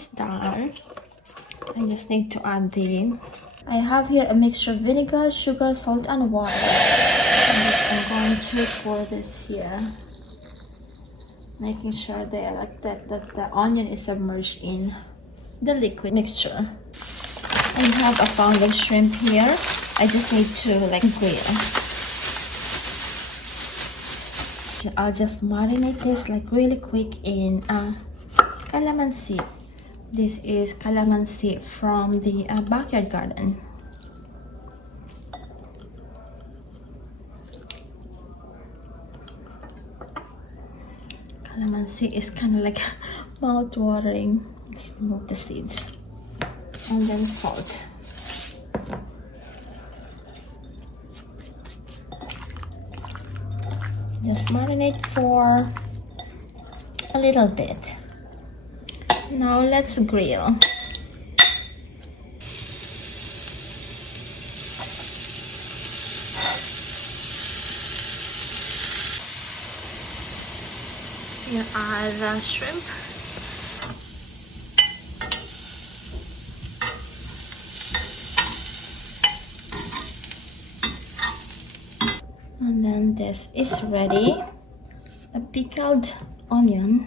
is done. I just need to add I have here a mixture of vinegar, sugar, salt, and water. I'm going to pour this here, making sure that the onion is submerged in the liquid mixture. I have a pound of shrimp here. I just need to grill. I'll just marinate this really quick in calamansi. This is calamansi from the backyard garden. Calamansi is kind of like mouth-watering. Let's remove the seeds. And then salt. Just marinate for a little bit. Now let's grill. Here are the shrimp. And then this is ready. The pickled onion.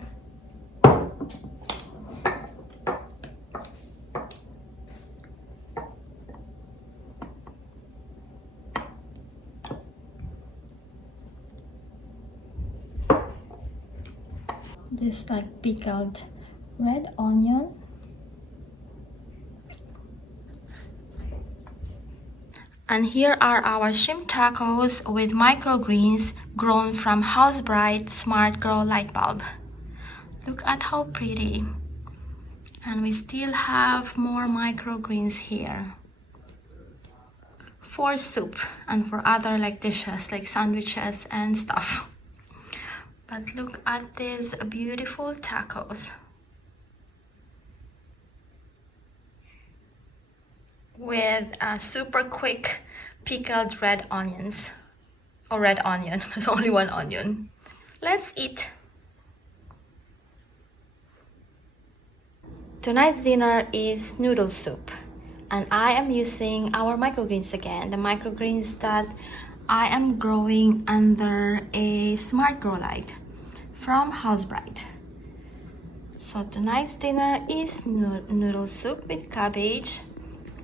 This pickled red onion. And here are our shrimp tacos with microgreens grown from House Bright Smart Grow light bulb. Look at how pretty. And we still have more microgreens here for soup and for other dishes like sandwiches and stuff. But look at these beautiful tacos with super quick pickled red onions. Or red onion, there's only one onion. Let's eat. Tonight's dinner is noodle soup. And I am using our microgreens again. The microgreens that I am growing under a smart grow light from House Bright. So tonight's dinner is noodle soup with cabbage,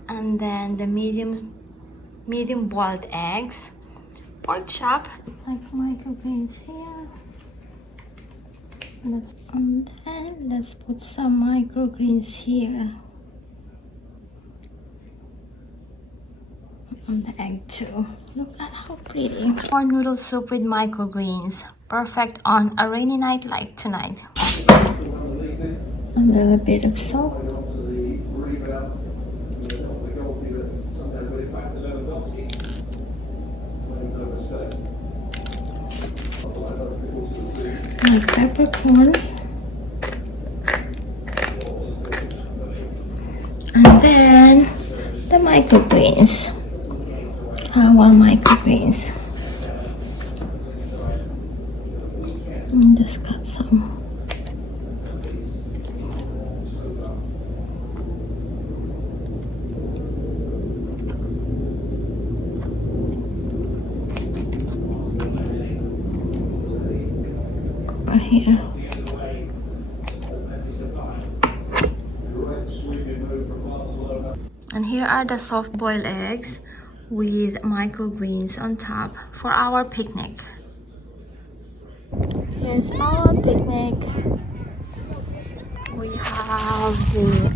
and then the medium boiled eggs, pork chop, microgreens here. And then let's put some microgreens here. On the egg too. Look at how pretty. More noodle soup with microgreens. Perfect on a rainy night like tonight. A little bit of salt. My peppercorns. And then the microgreens. Our microgreens. And just cut some. Right here. And here are the soft boiled eggs with microgreens on top for our picnic. Here's our picnic. We have the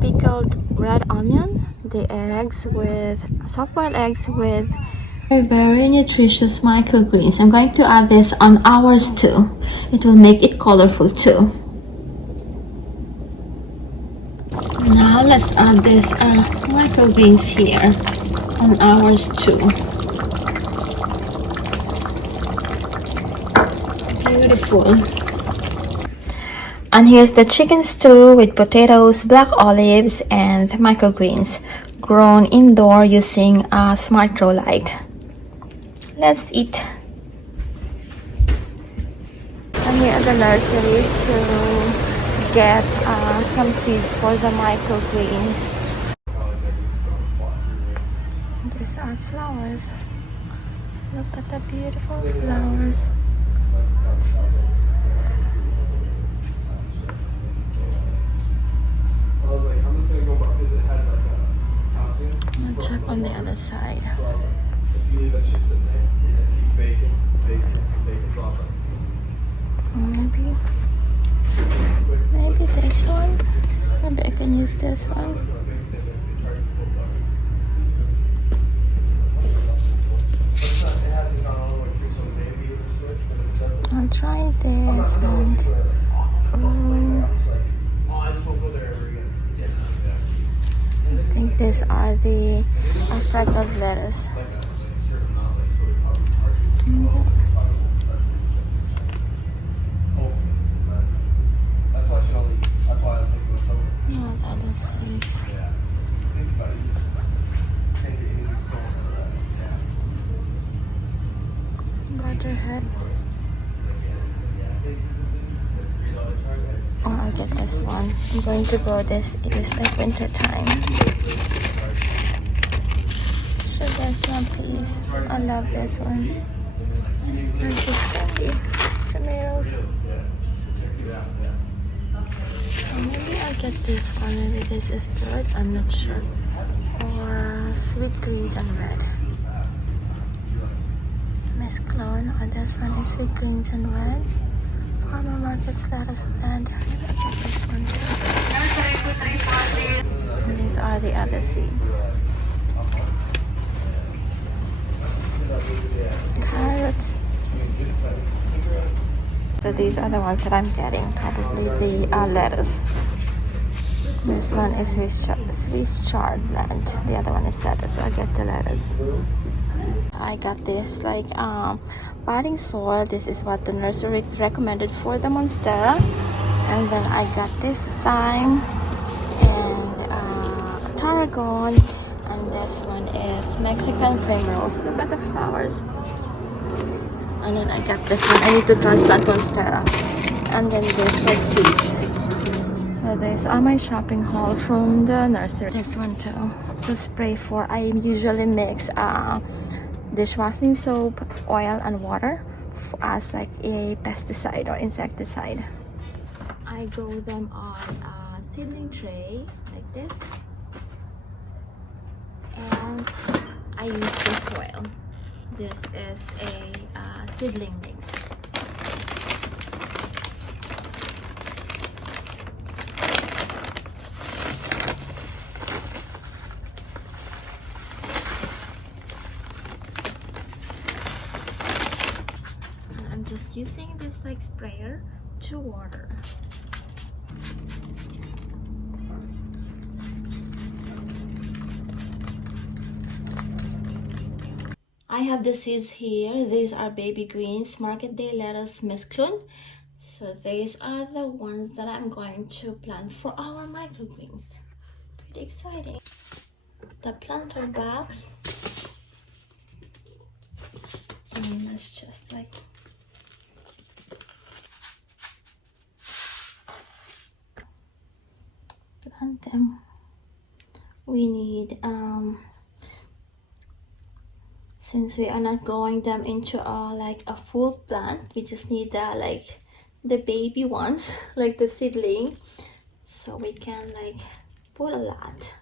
pickled red onion, the eggs with soft-boiled eggs with very nutritious microgreens. I'm going to add this on ours too. It will make it colorful too. Now let's add this microgreens here on ours too. Beautiful. And here's the chicken stew with potatoes, black olives, and microgreens grown indoor using a smart grow light. Let's eat. And here at the nursery too. get some seeds for the microgreens. These are flowers. Look at the beautiful flowers. I'll check on the other side. Maybe this one. Maybe I can use this one. I'll try this and I think these are the fragrant lettuce. Not other seeds. Butterhead. Oh, I get this one. I'm going to grow this. It is like winter time. Show this one, please. I love this one. This is candy. Tomatoes. Maybe I'll get this one. Maybe this is good. I'm not sure. Or sweet greens and red. Miss Clone. Or this one is sweet greens and reds. Farmer Market's lettuce plant. Maybe I'll get this one too. And these are the other seeds. Carrots. So these are the ones that I'm getting. Probably the lettuce. This one is Swiss chard plant. The other one is lettuce. So I get the lettuce. I got this like potting soil. This is what the nursery recommended for the monstera. And then I got this thyme and tarragon. And this one is Mexican primrose. Look at the flowers. And then I got this one. I need to transplant monstera. And then there's like seeds. So these are my shopping haul from the nursery. This one too. To spray for. I usually mix dishwashing soap, oil, and water as like a pesticide or insecticide. I grow them on a seedling tray like this. And I use this soil. This is a seedling mix. And I'm just using this like sprayer to water. I have the seeds here. These are baby greens, market day lettuce, mesclun. So these are the ones that I'm going to plant for our microgreens. Pretty exciting. The planter box. And let's just like plant them. We need since we are not growing them into like a full plant, we just need like the baby ones, like the seedling, so we can like put a lot.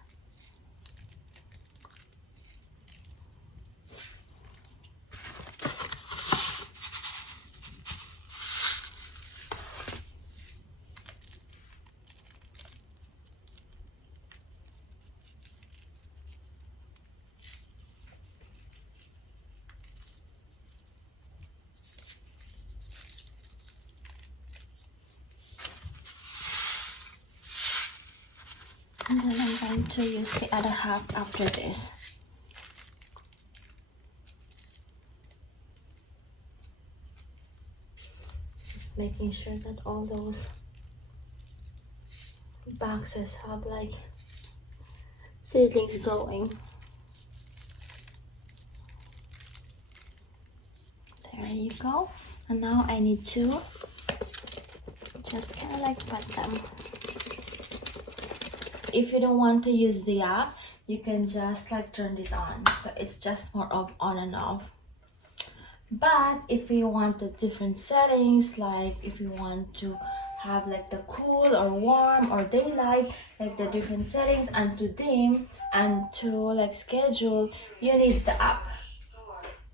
And then I'm going to use the other half after this. Just making sure that all those boxes have like seedlings growing. There you go. And now I need to Just kind of like pat them. If you don't want to use the app, you can just like turn this on, so it's just more of on and off. But if you want the different settings, like if you want to have like the cool or warm or daylight, like the different settings, and to dim and to like schedule, you need the app.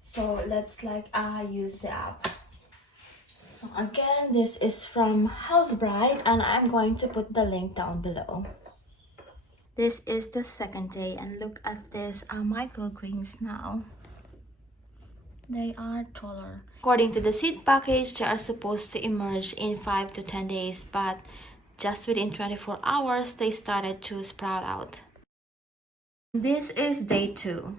So let's like use the app. So again, this is from Housebride, and I'm going to put the link down below. This is the second day, and look at this microgreens now. They are taller. According to the seed package, they are supposed to emerge in 5 to 10 days, but just within 24 hours, they started to sprout out. This is day 2.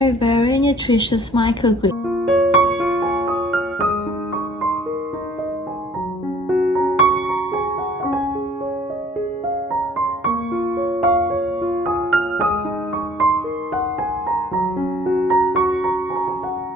Very nutritious microgreens.